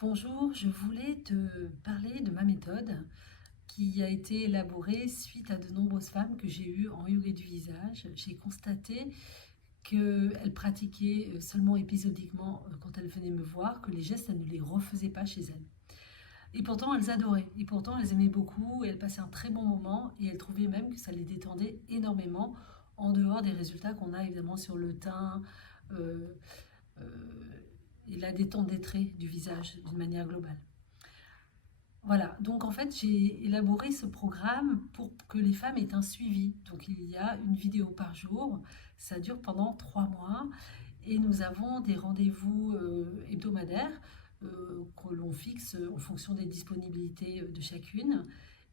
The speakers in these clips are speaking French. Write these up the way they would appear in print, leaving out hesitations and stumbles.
Bonjour, je voulais te parler de ma méthode qui a été élaborée suite à de nombreuses femmes que j'ai eues en yoga du visage. J'ai constaté qu'elles pratiquaient seulement épisodiquement quand elles venaient me voir, que les gestes, elles ne les refaisaient pas chez elles. Et pourtant, elles adoraient, et pourtant, elles aimaient beaucoup, et elles passaient un très bon moment, et elles trouvaient même que ça les détendait énormément, en dehors des résultats qu'on a évidemment sur le teint, euh, euh, et la détente des traits du visage d'une manière globale. Voilà, donc en fait, j'ai élaboré ce programme pour que les femmes aient un suivi. Donc il y a une vidéo par jour, ça dure pendant 3 mois et nous avons des rendez-vous hebdomadaires que l'on fixe en fonction des disponibilités de chacune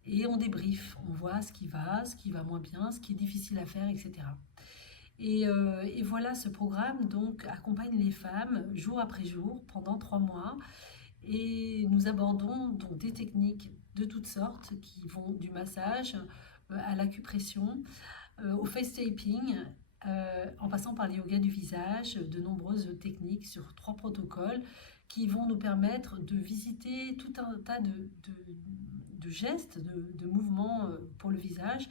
et on débriefe, on voit ce qui va moins bien, ce qui est difficile à faire, etc. Et voilà, ce programme donc accompagne les femmes jour après jour pendant 3 mois et nous abordons donc des techniques de toutes sortes qui vont du massage à l'acupression, au face taping, en passant par le yoga du visage, de nombreuses techniques sur 3 protocoles qui vont nous permettre de visiter tout un tas de gestes, de mouvements pour le visage,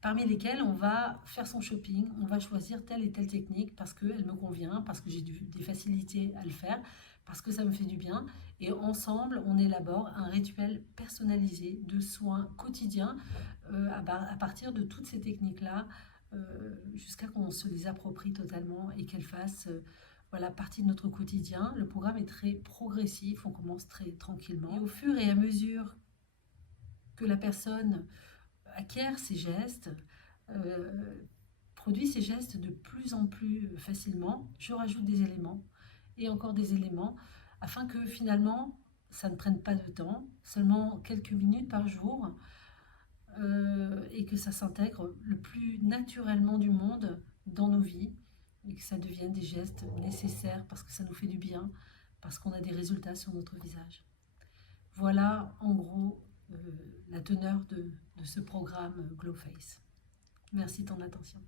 parmi lesquels on va faire son shopping, on va choisir telle et telle technique parce qu'elle me convient, parce que j'ai des facilités à le faire, parce que ça me fait du bien. Et ensemble, on élabore un rituel personnalisé de soins quotidiens à partir de toutes ces techniques-là, jusqu'à qu'on se les approprie totalement et qu'elles fassent voilà, partie de notre quotidien. Le programme est très progressif, on commence très tranquillement. Et au fur et à mesure que la personne acquiert ces gestes, euh, produit ces gestes de plus en plus facilement, je rajoute des éléments et encore des éléments afin que finalement ça ne prenne pas de temps, seulement quelques minutes par jour, et que ça s'intègre le plus naturellement du monde dans nos vies et que ça devienne des gestes nécessaires parce que ça nous fait du bien, parce qu'on a des résultats sur notre visage. Voilà en gros la teneur de ce programme Glow Face. Merci de ton attention.